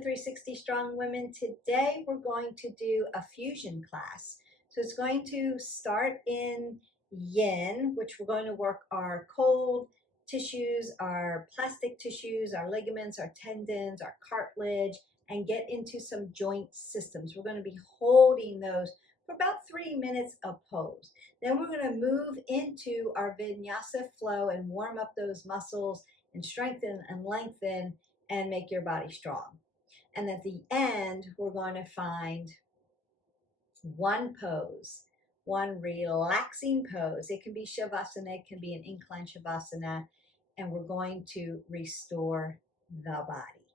to 360 Strong Women. Today we're going to do a fusion class. So it's going to start in yin, which we're going to work our cold tissues, our plastic tissues, our ligaments, our tendons, our cartilage, and get into some joint systems. We're going to be holding those for about 3 minutes of pose. Then we're going to move into our vinyasa flow and warm up those muscles and strengthen and lengthen and make your body strong. And at the end, we're going to find one pose, one relaxing pose. It can be Shavasana, it can be an incline Shavasana, and we're going to restore the body.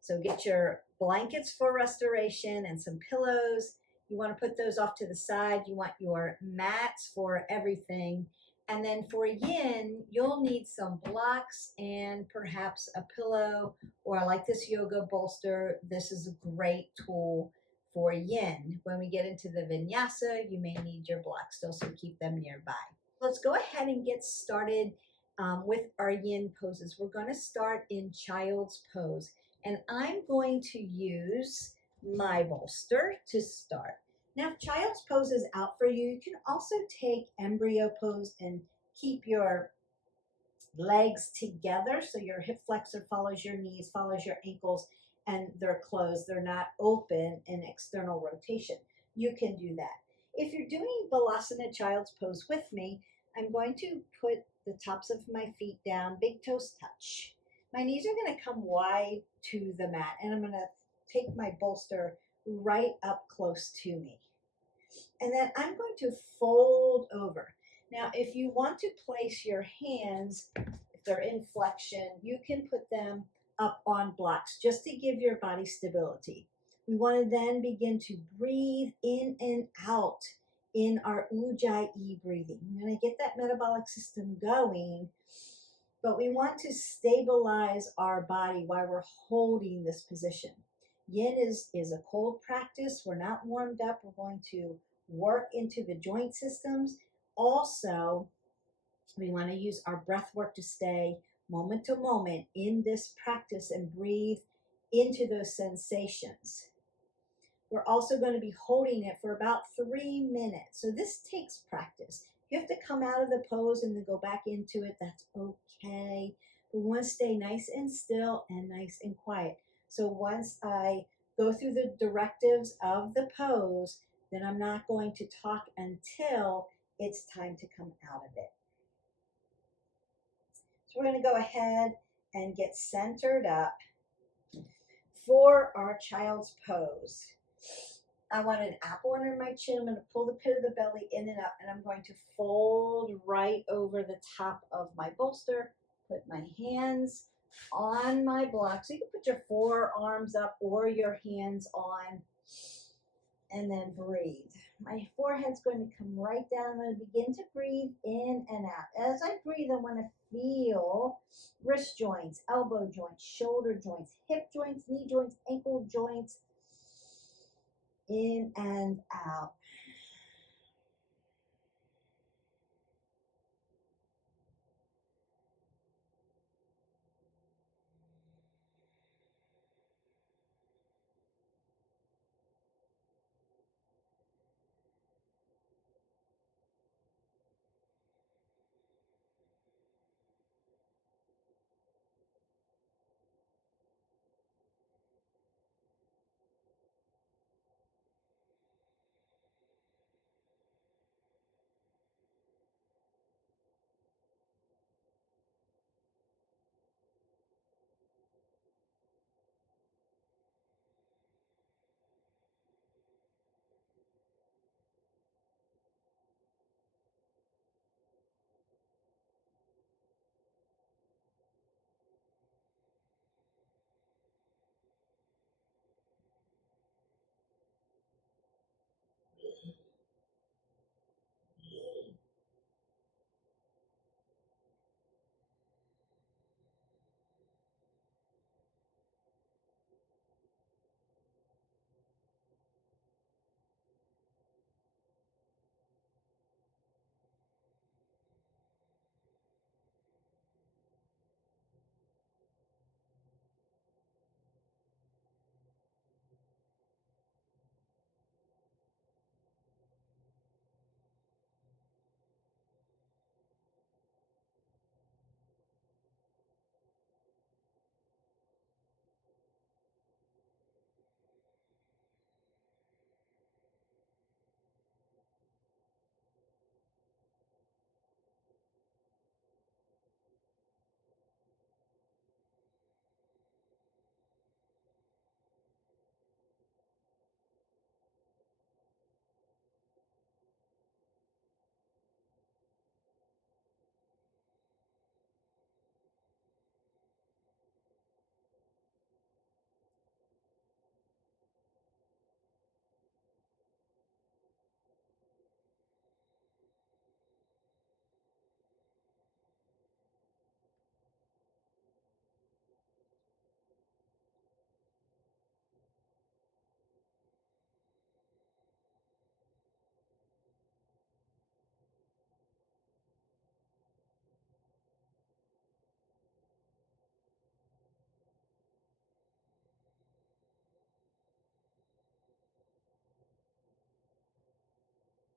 So get your blankets for restoration and some pillows. You want to put those off to the side. You want your mats for everything. And then for yin, you'll need some blocks and perhaps a pillow, or like this yoga bolster. This is a great tool for yin. When we get into the vinyasa, you may need your blocks still, so keep them nearby. Let's go ahead and get started with our yin poses. We're going to start in child's pose, and I'm going to use my bolster to start. Now, if child's pose is out for you, you can also take embryo pose and keep your legs together so your hip flexor follows your knees, follows your ankles, and they're closed. They're not open in external rotation. You can do that. If you're doing Malasana child's pose with me, I'm going to put the tops of my feet down, big toes touch. My knees are going to come wide to the mat, and I'm going to take my bolster right up close to me. And then I'm going to fold over. Now, if you want to place your hands, if they're in flexion, you can put them up on blocks just to give your body stability. We want to then begin to breathe in and out in our Ujjayi breathing. We're going to get that metabolic system going, but we want to stabilize our body while we're holding this position. Yin is a cold practice. We're not warmed up. We're going to work into the joint systems. Also, we want to use our breath work to stay moment to moment in this practice and breathe into those sensations. We're also going to be holding it for about 3 minutes. So this takes practice. You have to come out of the pose and then go back into it. That's okay. We want to stay nice and still and nice and quiet. So once I go through the directives of the pose, then I'm not going to talk until it's time to come out of it. So we're going to go ahead and get centered up for our child's pose. I want an apple under my chin. I'm going to pull the pit of the belly in and up, and I'm going to fold right over the top of my bolster, put my hands on my block. So you can put your forearms up or your hands on, and then breathe. My forehead's going to come right down. I'm going to begin to breathe in and out. As I breathe, I want to feel wrist joints, elbow joints, shoulder joints, hip joints, knee joints, ankle joints, in and out.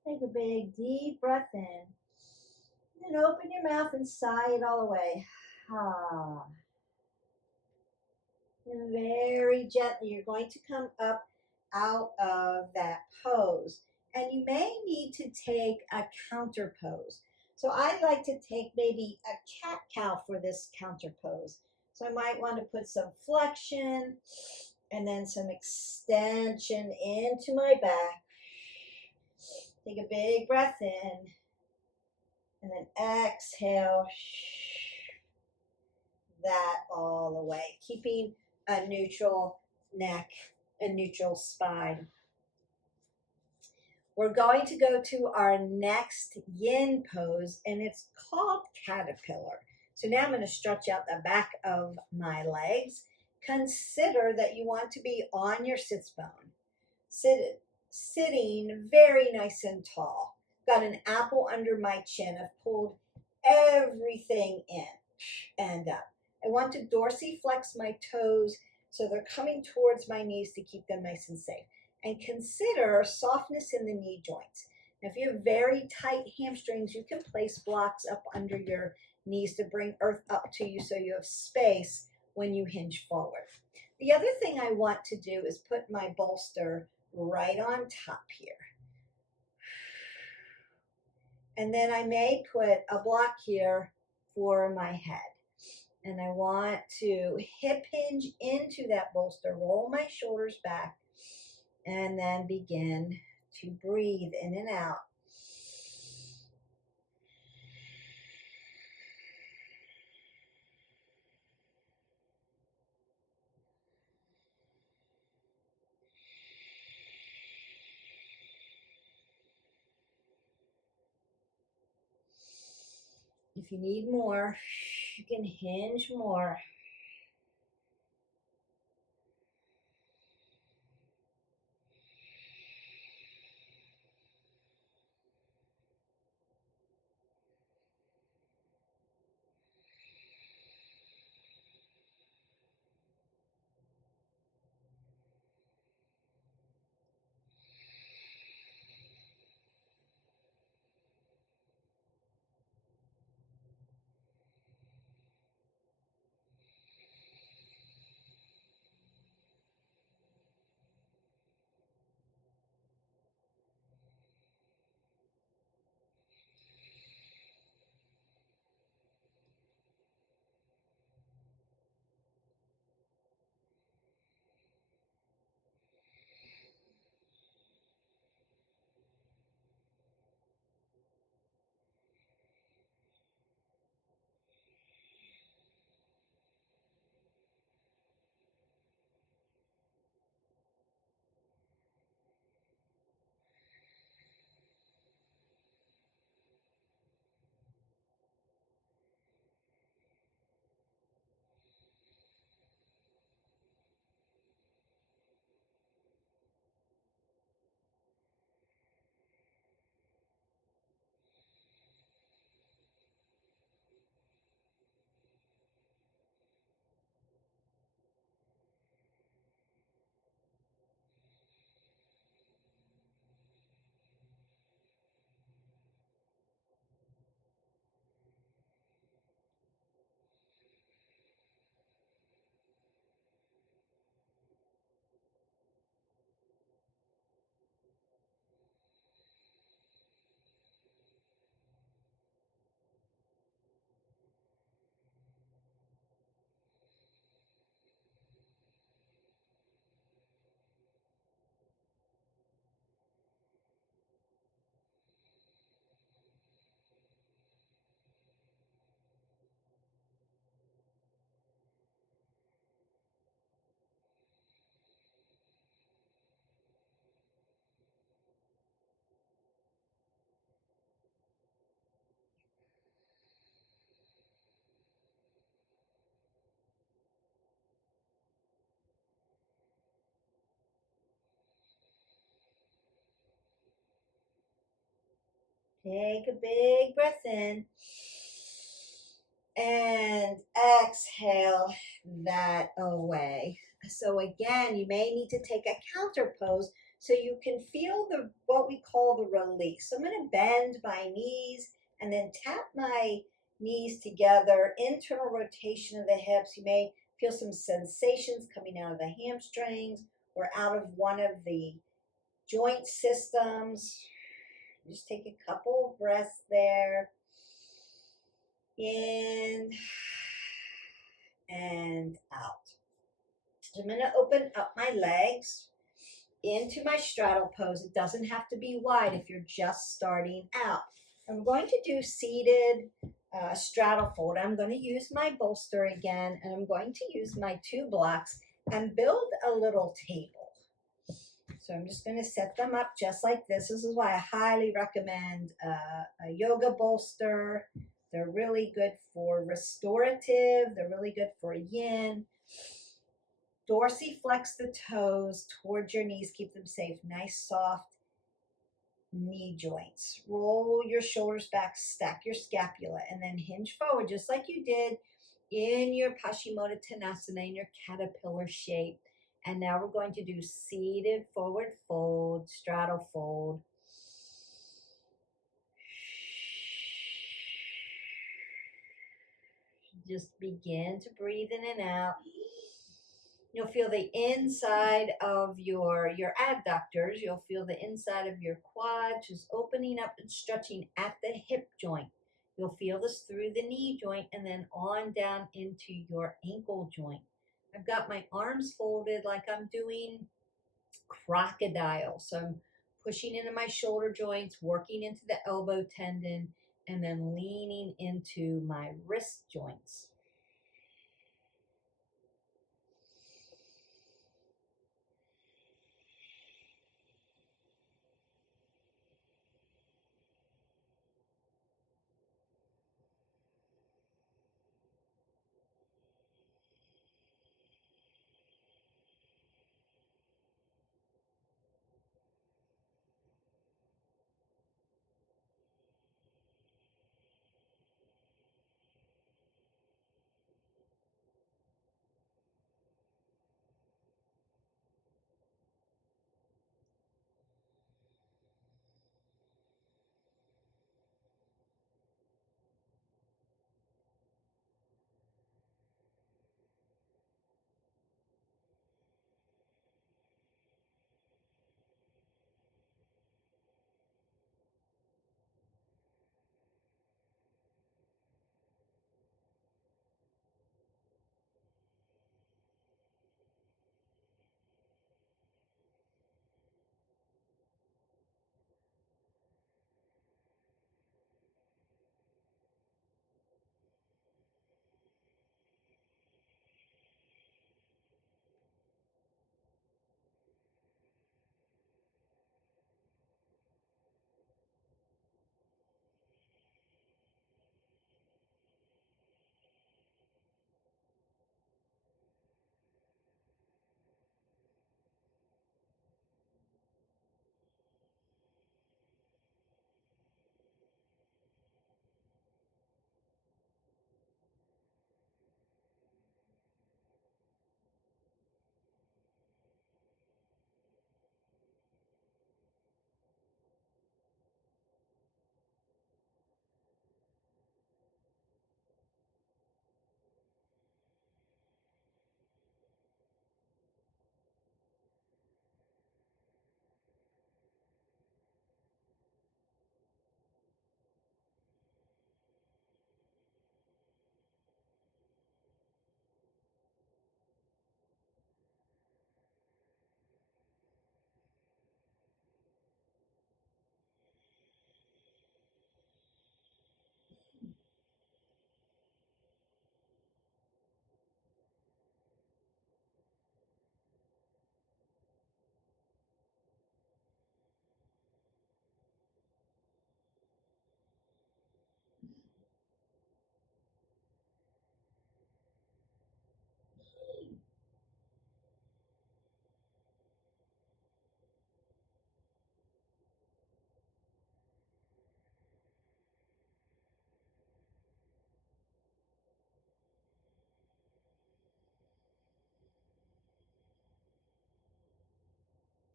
Take a big deep breath in. And open your mouth and sigh it all away. Ah. And very gently, you're going to come up out of that pose. And you may need to take a counter pose. So I like to take maybe a cat cow for this counter pose. So I might want to put some flexion and then some extension into my back. Take a big breath in and then exhale that all the way, keeping a neutral neck, a neutral spine. We're going to go to our next yin pose, and it's called caterpillar. So now I'm going to stretch out the back of my legs. Consider that you want to be on your sits bone, sitting very nice and tall. Got an apple under my chin. I've pulled everything in and up. I want to dorsiflex my toes so they're coming towards my knees to keep them nice and safe. And consider softness in the knee joints. Now, if you have very tight hamstrings, you can place blocks up under your knees to bring earth up to you so you have space when you hinge forward. The other thing I want to do is put my bolster right on top here. And then I may put a block here for my head. And I want to hip hinge into that bolster, roll my shoulders back, and then begin to breathe in and out. If you need more, you can hinge more. Take a big breath in and exhale that away. So again, you may need to take a counter pose so you can feel the what we call the release. So I'm going to bend my knees and then tap my knees together, internal rotation of the hips. You may feel some sensations coming out of the hamstrings or out of one of the joint systems. Just take a couple of breaths there. In and out. So I'm going to open up my legs into my straddle pose. It doesn't have to be wide if you're just starting out. I'm going to do seated straddle fold. I'm going to use my bolster again, and I'm going to use my 2 blocks and build a little table. So I'm just going to set them up just like this. This is why I highly recommend a yoga bolster. They're really good for restorative. They're really good for yin. Dorsiflex the toes towards your knees. Keep them safe. Nice, soft knee joints. Roll your shoulders back. Stack your scapula. And then hinge forward just like you did in your Pachi Tadasana, in your caterpillar shape. And now we're going to do seated forward fold, straddle fold. Just begin to breathe in and out. You'll feel the inside of your adductors. You'll feel the inside of your quads just opening up and stretching at the hip joint. You'll feel this through the knee joint and then on down into your ankle joint. I've got my arms folded like I'm doing crocodile. So I'm pushing into my shoulder joints, working into the elbow tendon, and then leaning into my wrist joints.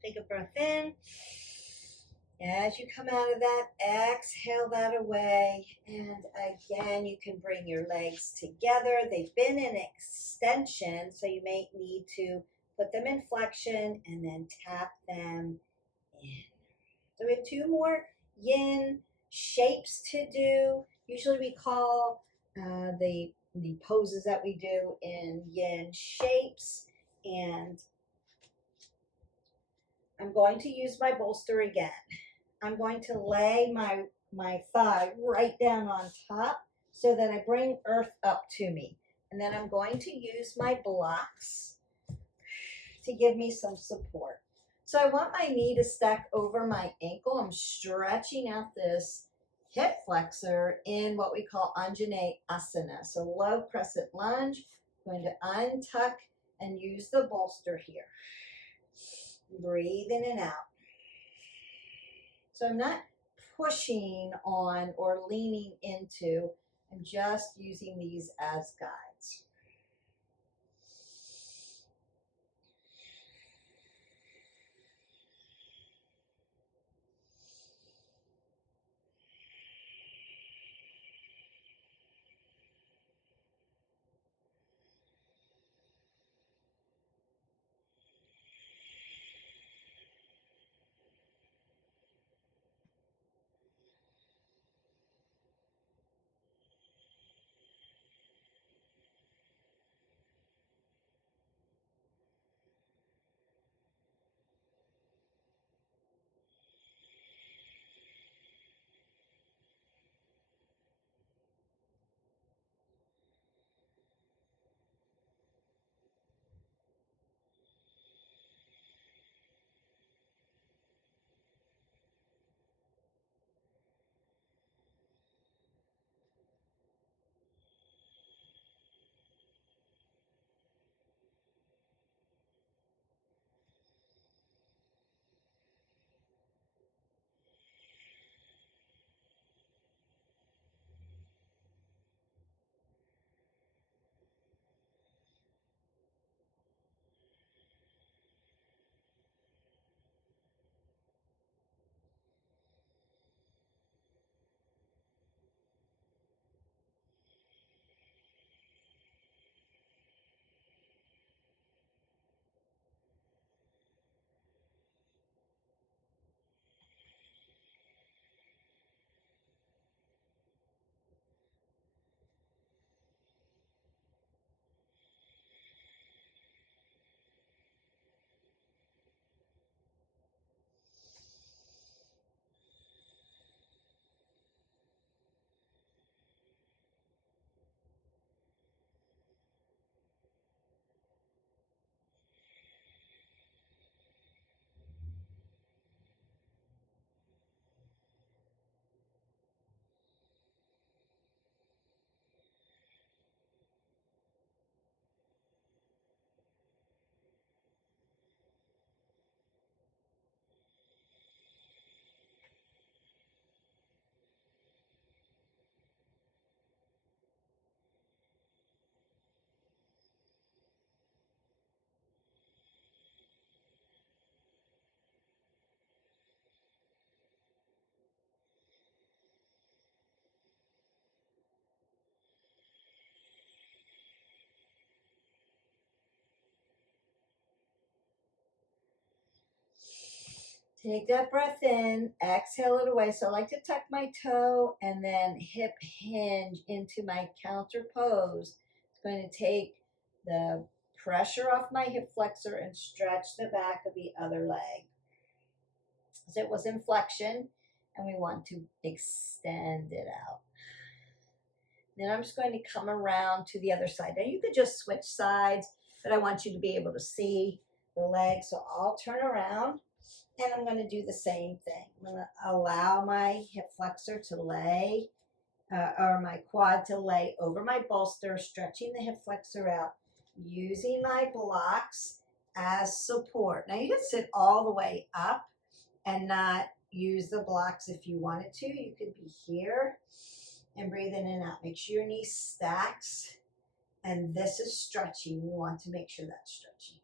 Take a breath in. As you come out of that, exhale that away. And again, you can bring your legs together. They've been in extension, so you may need to put them in flexion and then tap them in. So we have two more yin shapes to do. Usually we call the poses that we do in yin shapes. And I'm going to use my bolster again. I'm going to lay my thigh right down on top so that I bring earth up to me. And then I'm going to use my blocks to give me some support. So I want my knee to stack over my ankle. I'm stretching out this hip flexor in what we call Anjaynasana. So low crescent lunge. I'm going to untuck and use the bolster here. Breathe in and out. So I'm not pushing on or leaning into. I'm just using these as guides. Take that breath in, exhale it away. So I like to tuck my toe and then hip hinge into my counter pose. It's going to take the pressure off my hip flexor and stretch the back of the other leg. So it was in flexion, and we want to extend it out. Then I'm just going to come around to the other side. Now you could just switch sides, but I want you to be able to see the leg. So I'll turn around. And I'm going to do the same thing. I'm going to allow my hip flexor to lay, or my quad to lay over my bolster, stretching the hip flexor out, using my blocks as support. Now you can sit all the way up and not use the blocks if you wanted to. You could be here and breathe in and out. Make sure your knee stacks. And this is stretching. We want to make sure that's stretching.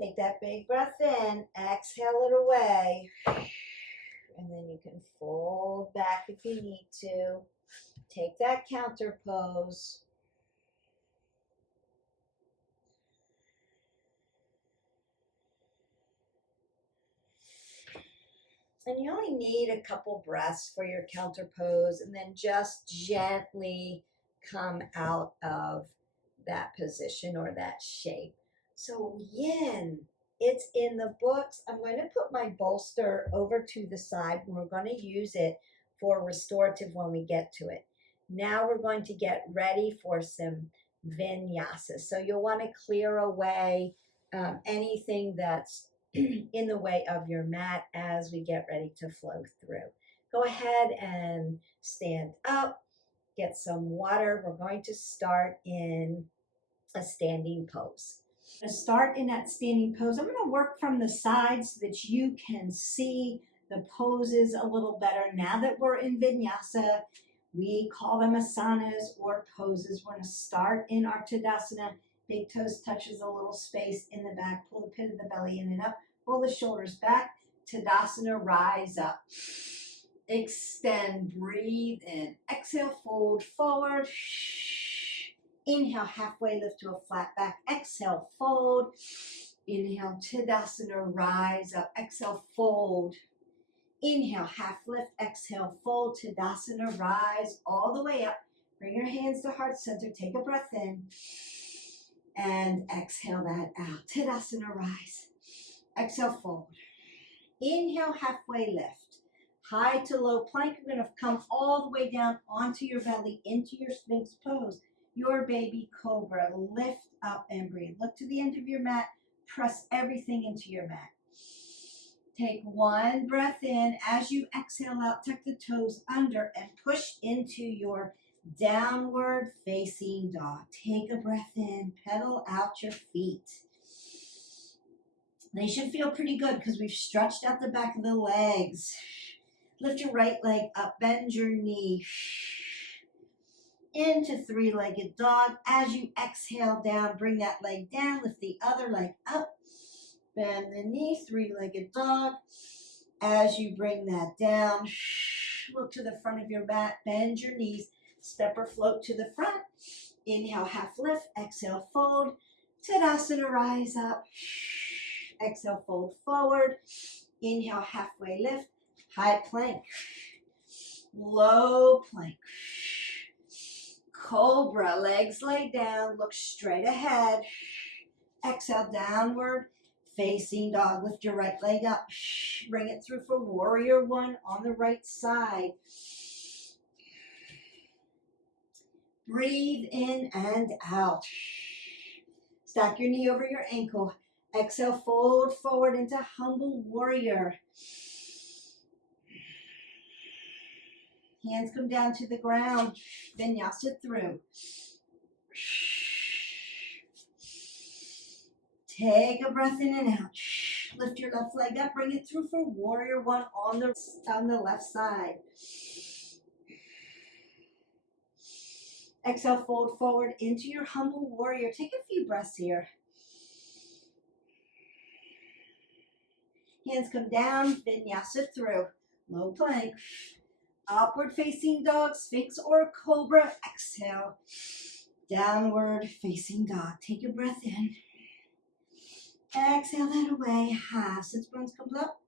Take that big breath in, exhale it away, and then you can fold back if you need to. Take that counter pose. And you only need a couple breaths for your counter pose, and then just gently come out of that position or that shape. So yin, it's in the books. I'm going to put my bolster over to the side, and we're going to use it for restorative when we get to it. Now we're going to get ready for some vinyasa. So you'll want to clear away anything that's in the way of your mat as we get ready to flow through. Go ahead and stand up, get some water. We're going to start in a standing pose. To start in that standing pose, I'm going to work from the side so that you can see the poses a little better. Now that we're in vinyasa, we call them asanas or poses. We're going to start in our Tadasana. Big toes touches a little space in the back. Pull the pit of the belly in and up. Roll the shoulders back. Tadasana, rise up. Extend, breathe in. Exhale, fold forward. Inhale, halfway lift to a flat back. Exhale, fold. Inhale, Tadasana, rise up. Exhale, fold. Inhale, half lift. Exhale, fold. Tadasana, rise all the way up. Bring your hands to heart center. Take a breath in. And exhale that out. Tadasana, rise. Exhale, fold. Inhale, halfway lift. High to low plank. You're going to come all the way down onto your belly, into your Sphinx pose. Your baby cobra. Lift up and breathe. Look to the end of your mat. Press everything into your mat. Take one breath in. As you exhale out, tuck the toes under and push into your downward facing dog. Take a breath in. Pedal out your feet. They should feel pretty good because we've stretched out the back of the legs. Lift your right leg up. Bend your knee. Into three-legged dog. As you exhale down, bring that leg down. Lift the other leg up. Bend the knee. Three-legged dog. As you bring that down, look to the front of your mat. Bend your knees. Step or float to the front. Inhale, half lift. Exhale, fold. Tadasana, rise up. Exhale, fold forward. Inhale, halfway lift. High plank. Low plank. Cobra, legs laid down. Look straight ahead. Exhale, downward facing dog. Lift your right leg up. Bring it through for warrior one on the right side. Breathe in and out. Stack your knee over your ankle. Exhale, fold forward into humble warrior. Hands come down to the ground. Vinyasa through. Take a breath in and out. Lift your left leg up. Bring it through for warrior one on the left side. Exhale, fold forward into your humble warrior. Take a few breaths here. Hands come down, vinyasa through. Low plank. Upward facing dog, Sphinx or Cobra. Exhale. Downward facing dog. Take your breath in. Exhale that away. Half sits bones comes up.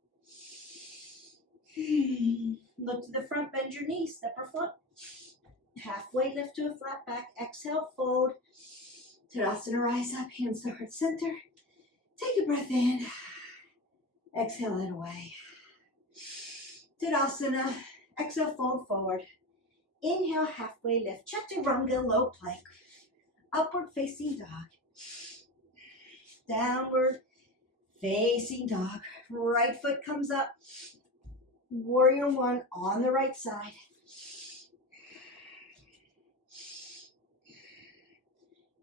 Look to the front, bend your knees, step or float. Halfway lift to a flat back. Exhale, fold. Tadasana, rise up, hands to heart center. Take a breath in. Exhale it away. Tadasana. Exhale, fold forward. Inhale, halfway lift. Chaturanga, low plank. Upward facing dog. Downward facing dog. Right foot comes up. Warrior one on the right side.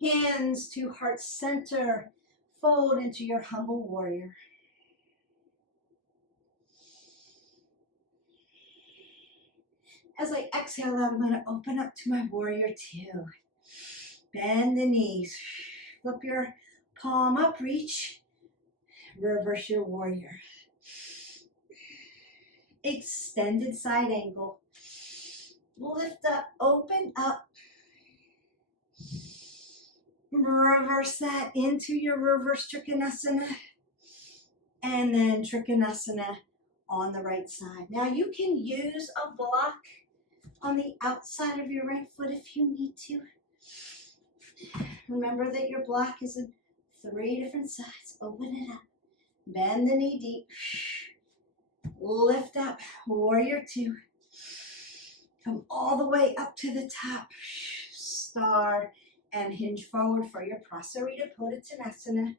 Hands to heart center. Fold into your humble warrior. As I exhale out, I'm going to open up to my warrior two. Bend the knees. Flip your palm up, reach. reverse your warrior. Extended side angle. Lift up, open up. Reverse that into your reverse Trikonasana. And then Trikonasana on the right side. Now you can use a block on the outside of your right foot if you need to. Remember that your block is in 3 different sides. Open it up. Bend the knee deep. Lift up. Warrior 2. Come all the way up to the top. Star and hinge forward for your Prasarita Pottanasana.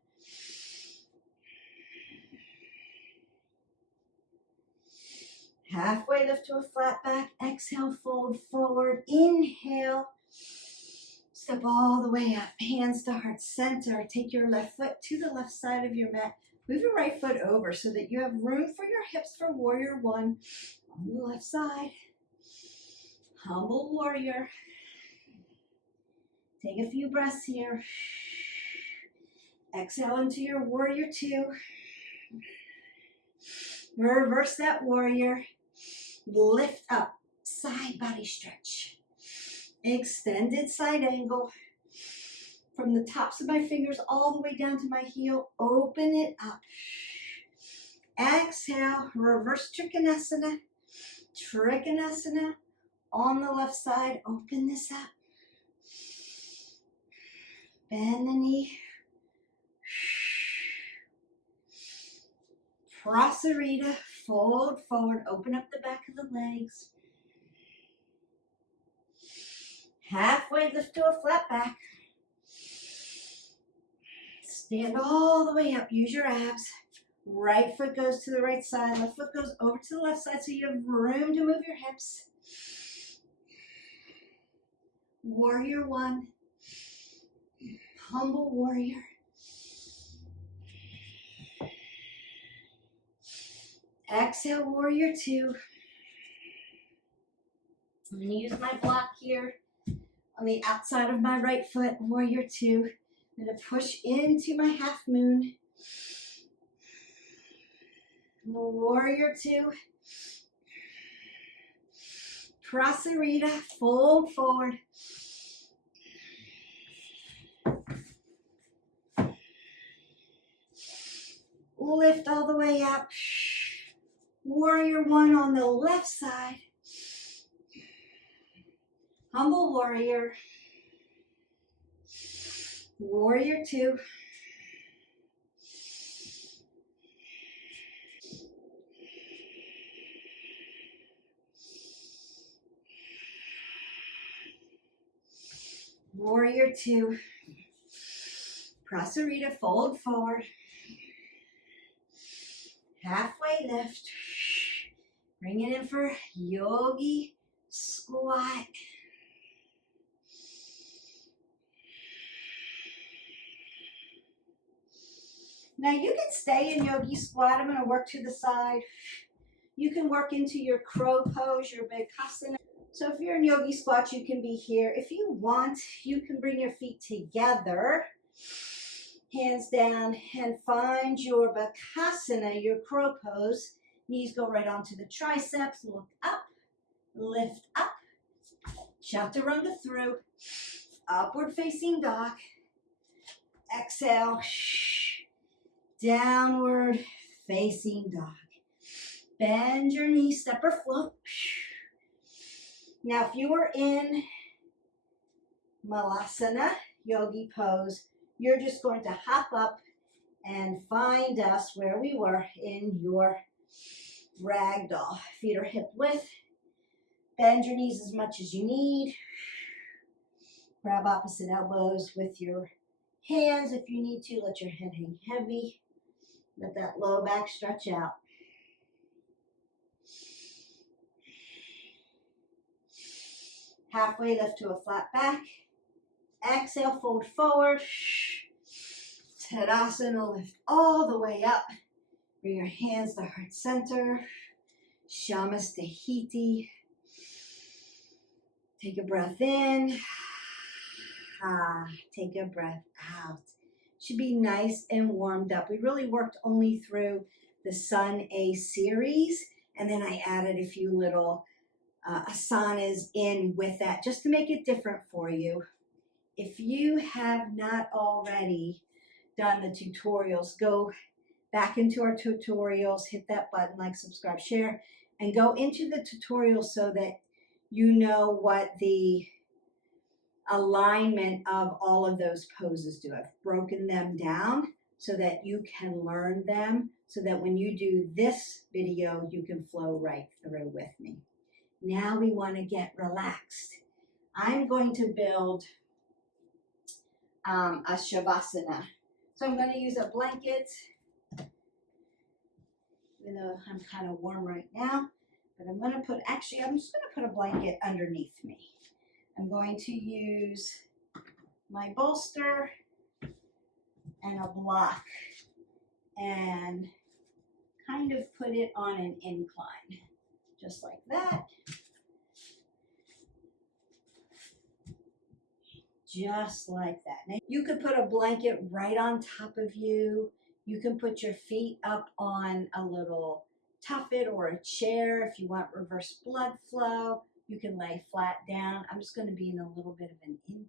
Halfway lift to a flat back. Exhale, fold forward. Inhale. Step all the way up. Hands to heart center. Take your left foot to the left side of your mat. Move your right foot over so that you have room for your hips for warrior 1 on the left side. Humble warrior. Take a few breaths here. Exhale into your warrior 2. Reverse that warrior. Lift up. Side body stretch. Extended side angle. From the tops of my fingers all the way down to my heel. Open it up. Exhale. Reverse Trikonasana. Trikonasana on the left side. Open this up. Bend the knee. Prasarita. Fold forward. Open up the back of the legs. Halfway lift to a flat back. Stand all the way up. Use your abs. Right foot goes to the right side. Left foot goes over to the left side so you have room to move your hips. Warrior 1. Humble warrior. Exhale, warrior 2. I'm going to use my block here on the outside of my right foot, warrior 2. I'm going to push into my half moon. Warrior 2. Prasarita, fold forward. Lift all the way up. Warrior 1 on the left side. Humble warrior. Warrior 2. Warrior 2. Prasarita, fold forward. Halfway lift. Bring it in for yogi squat. Now you can stay in yogi squat. I'm going to work to the side. You can work into your crow pose, your Vinyasa. So if you're in yogi squat, you can be here. If you want, you can bring your feet together, hands down, and find your Bakasana, your crow pose. Knees go right onto the triceps. Look up, lift up, chaturanga through, upward facing dog. Exhale, downward facing dog. Bend your knees, step or float. Now if you were in Malasana, yogi pose, you're just going to hop up and find us where we were in your ragdoll. Feet are hip width. Bend your knees as much as you need. Grab opposite elbows with your hands if you need to. Let your head hang heavy. Let that low back stretch out. Halfway lift to a flat back. Exhale, fold forward. Tadasana, lift all the way up. Bring your hands to heart center. Namaste. Take a breath in. Take a breath out. should be nice and warmed up. We really worked only through the Sun A series, and then I added a few little asanas in with that just to make it different for you. If you have not already done the tutorials, go back into our tutorials, hit that button, like, subscribe, share, and go into the tutorials so that you know what the alignment of all of those poses do. I've broken them down so that you can learn them, so that when you do this video, you can flow right through with me. Now we want to get relaxed. I'm going to build a shavasana. So I'm going to use a blanket, even though I'm kind of warm right now, but I'm just going to put a blanket underneath me. I'm going to use my bolster and a block and kind of put it on an incline, just like that. Just like that. Now, you could put a blanket right on top of you. You can put your feet up on a little tuffet or a chair if you want reverse blood flow. You can lay flat down. I'm just going to be in a little bit of an incline.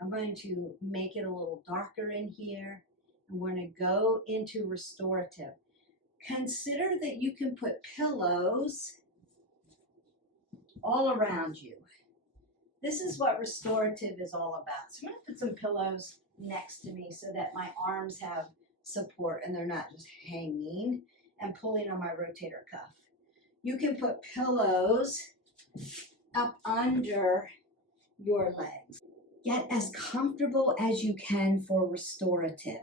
I'm going to make it a little darker in here. And we're going to go into restorative. Consider that you can put pillows all around you. This is what restorative is all about. So I'm going to put some pillows next to me so that my arms have support and they're not just hanging and pulling on my rotator cuff. You can put pillows up under your legs. Get as comfortable as you can for restorative.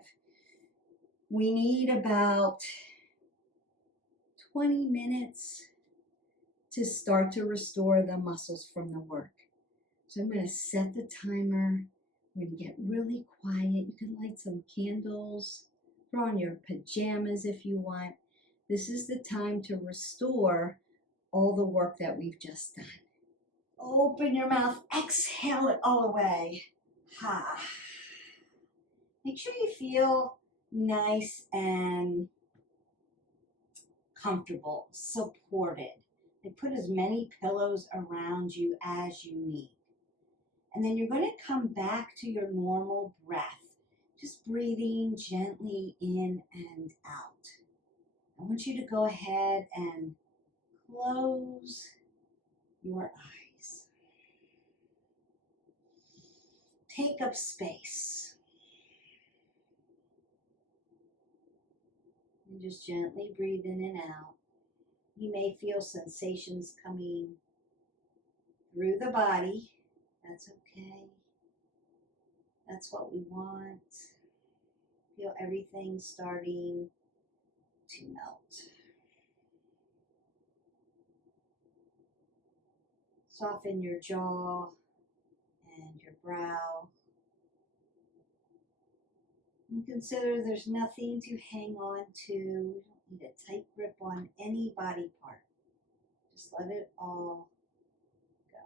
We need about 20 minutes to start to restore the muscles from the work. So I'm going to set the timer. We're going to get really quiet. You can light some candles, throw on your pajamas if you want. This is the time to restore all the work that we've just done. Open your mouth, exhale it all away. Ha. Make sure you feel nice and comfortable, supported. And put as many pillows around you as you need. And then you're going to come back to your normal breath, just breathing gently in and out. I want you to go ahead and close your eyes. Take up space. And just gently breathe in and out. You may feel sensations coming through the body. That's okay. That's what we want. Feel everything starting to melt. Soften your jaw and your brow. And consider there's nothing to hang on to. You don't need a tight grip on any body part. Just let it all go.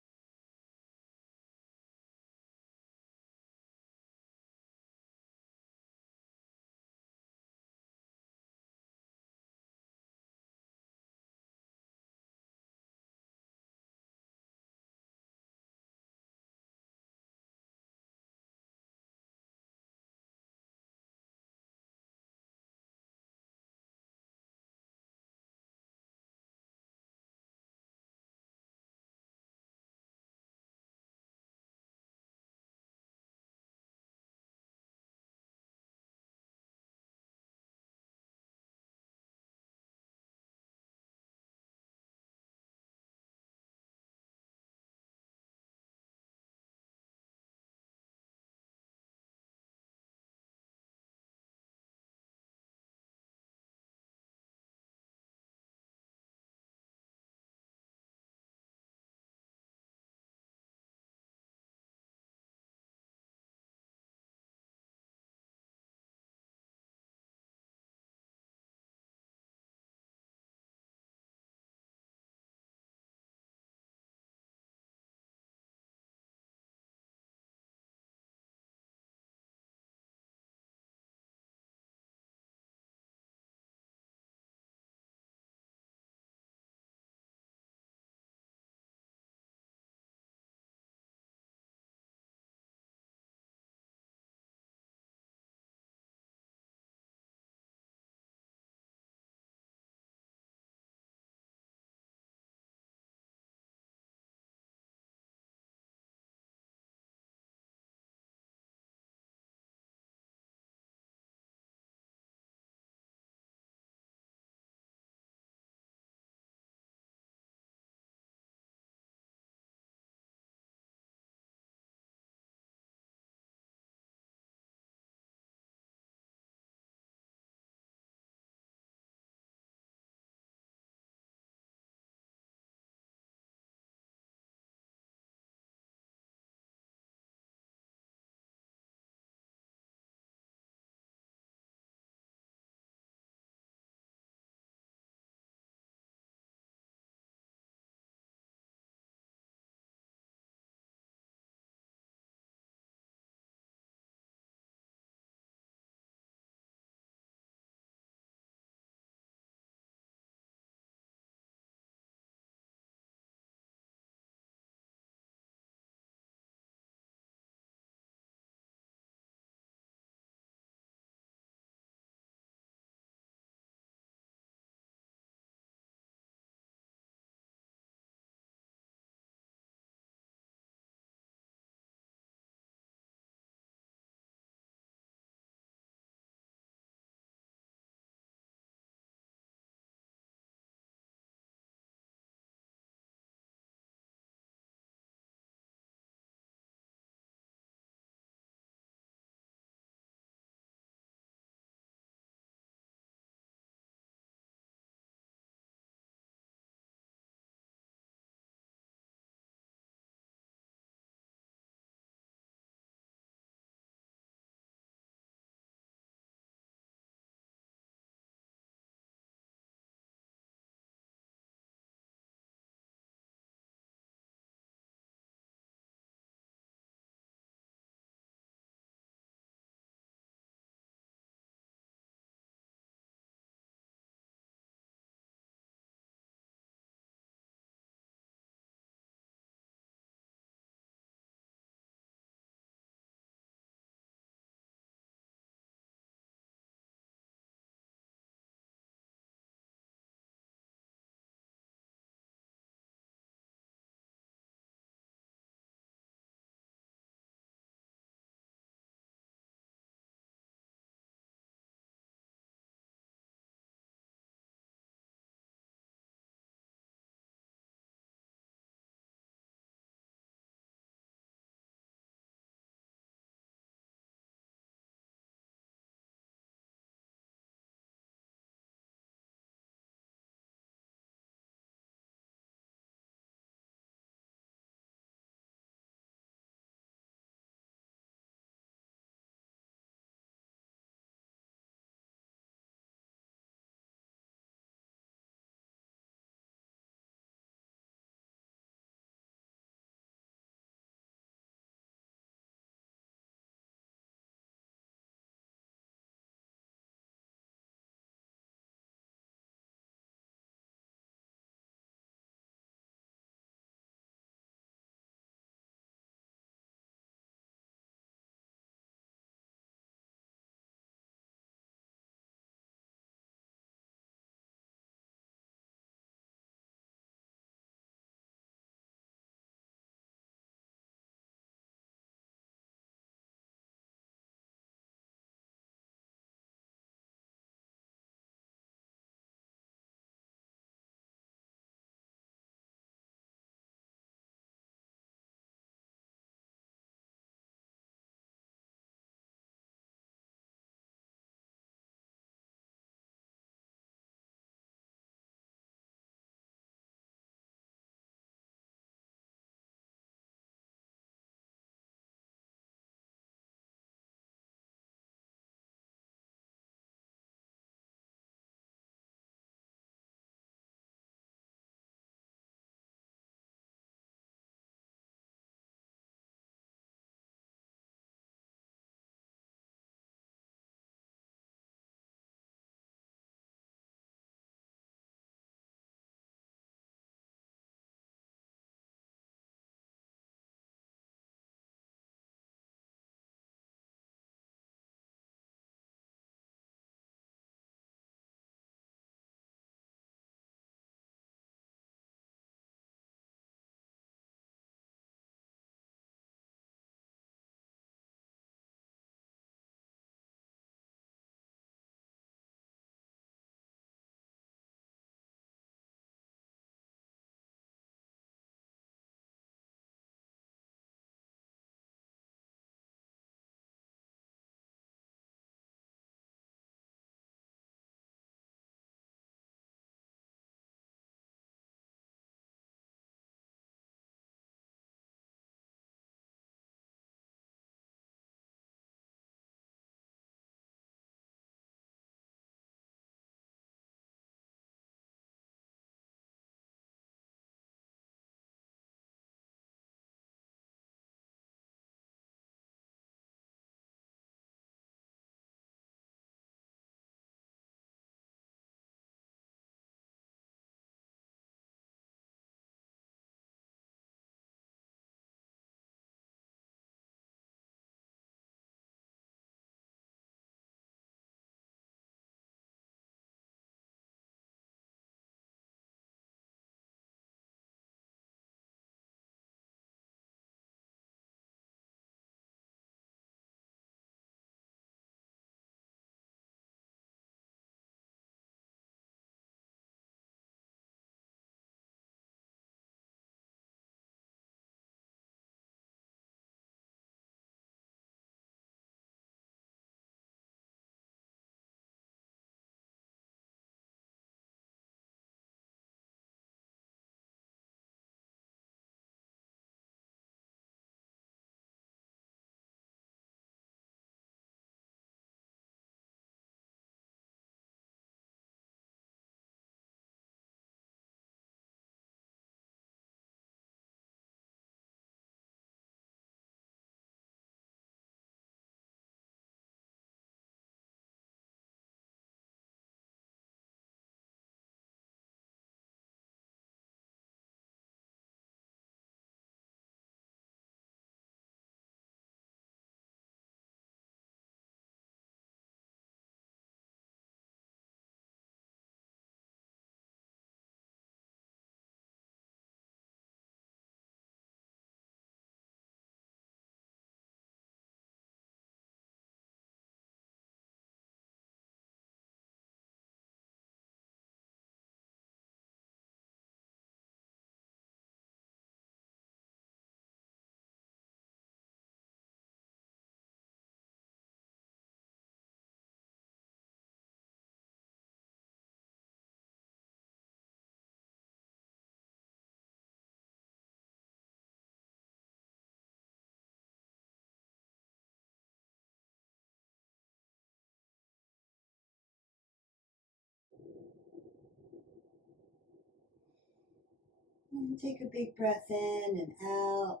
And take a big breath in and out.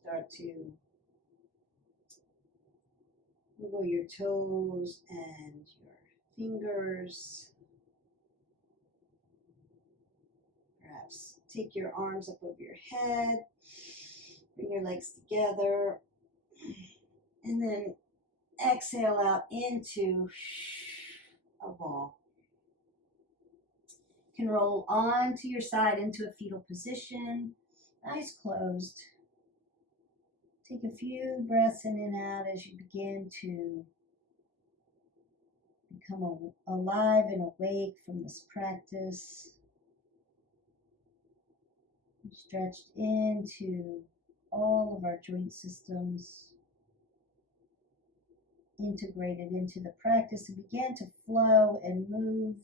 Start to wiggle your toes and your fingers. Perhaps take your arms up over your head. Bring your legs together. And then exhale out into a ball. You can roll onto your side into a fetal position. Eyes closed. Take a few breaths in and out as you begin to become alive and awake from this practice. Stretched into all of our joint systems, integrated into the practice, and begin to flow and move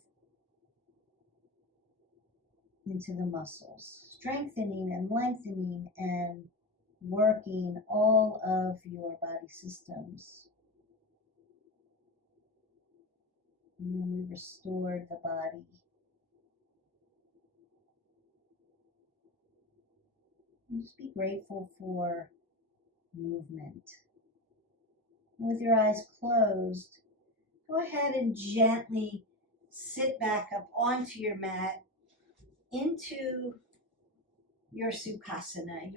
into the muscles, strengthening and lengthening and working all of your body systems. And then we restored the body. And just be grateful for movement. With your eyes closed, go ahead and gently sit back up onto your mat into your Sukhasana,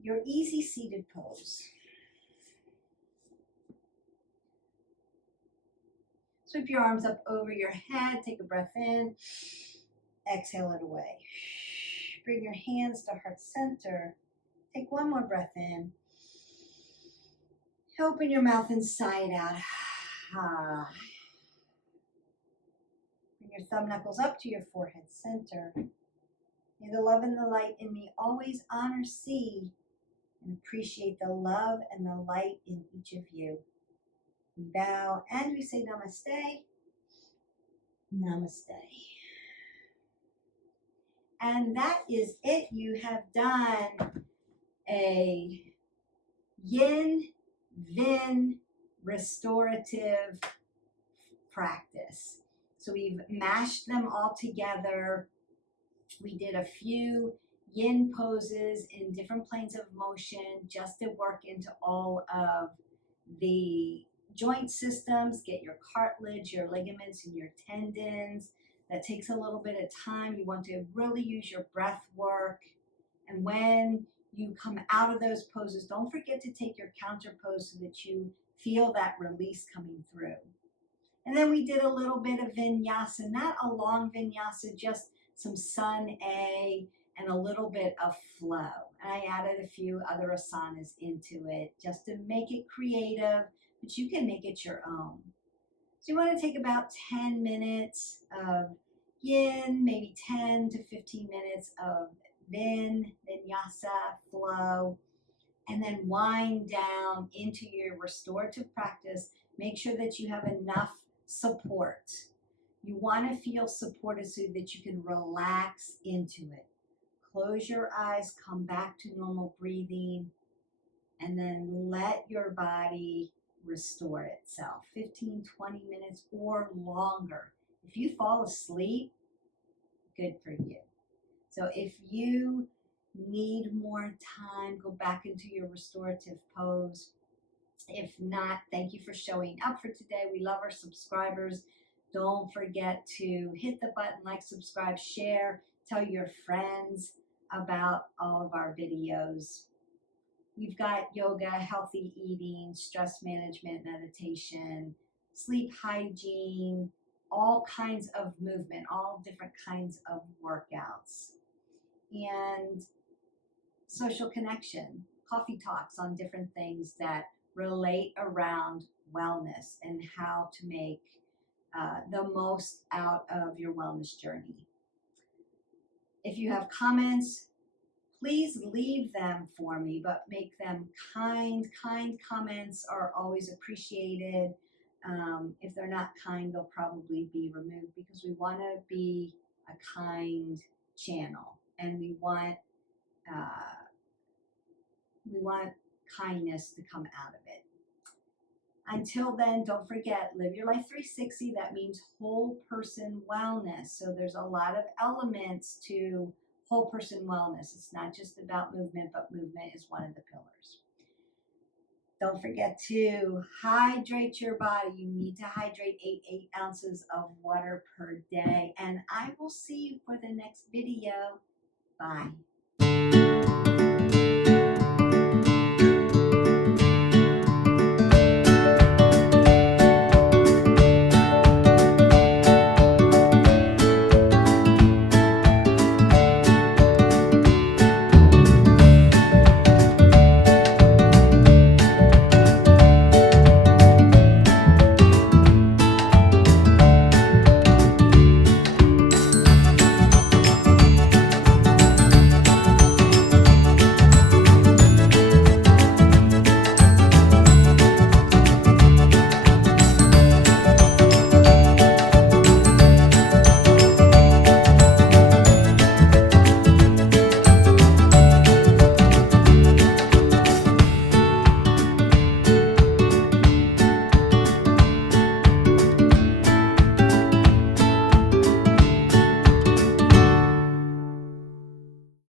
your easy seated pose. Sweep your arms up over your head, take a breath in, exhale it away. Bring your hands to heart center. Take one more breath in. Open your mouth inside out. Bring your thumb knuckles up to your forehead center. May the love and the light in me always honor, see, and appreciate the love and the light in each of you. We bow and we say namaste. Namaste. And that is it. You have done a Yin Vin Restorative practice. So we've mashed them all together. We did a few yin poses in different planes of motion just to work into all of the joint systems, get your cartilage, your ligaments, and your tendons. That takes a little bit of time. You want to really use your breath work. And when you come out of those poses, don't forget to take your counter pose so that you feel that release coming through. And then we did a little bit of vinyasa, not a long vinyasa, just some sun A and a little bit of flow. And I added a few other asanas into it just to make it creative, but you can make it your own. So you want to take about 10 minutes of yin, maybe 10 to 15 minutes of vinyasa, flow, and then wind down into your restorative practice. Make sure that you have enough support. You want to feel supported so that you can relax into it. Close your eyes, come back to normal breathing, and then let your body restore itself. 15, 20 minutes or longer. If you fall asleep, good for you. So if you need more time, go back into your restorative pose. If not, thank you for showing up for today. We love our subscribers. Don't forget to hit the button, like, subscribe, share, tell your friends about all of our videos. We've got yoga, healthy eating, stress management, meditation, sleep hygiene, all kinds of movement, all different kinds of workouts, and social connection, coffee talks on different things that relate around wellness and how to make the most out of your wellness journey. If you have comments, please leave them for me, but make them kind. Kind comments are always appreciated. If they're not kind, they'll probably be removed because we want to be a kind channel, and we want kindness to come out of it. Until then, don't forget, live your life 360. That means whole person wellness. So there's a lot of elements to whole person wellness. It's not just about movement, but movement is one of the pillars. Don't forget to hydrate your body. You need to hydrate 8 ounces of water per day. And I will see you for the next video. Bye.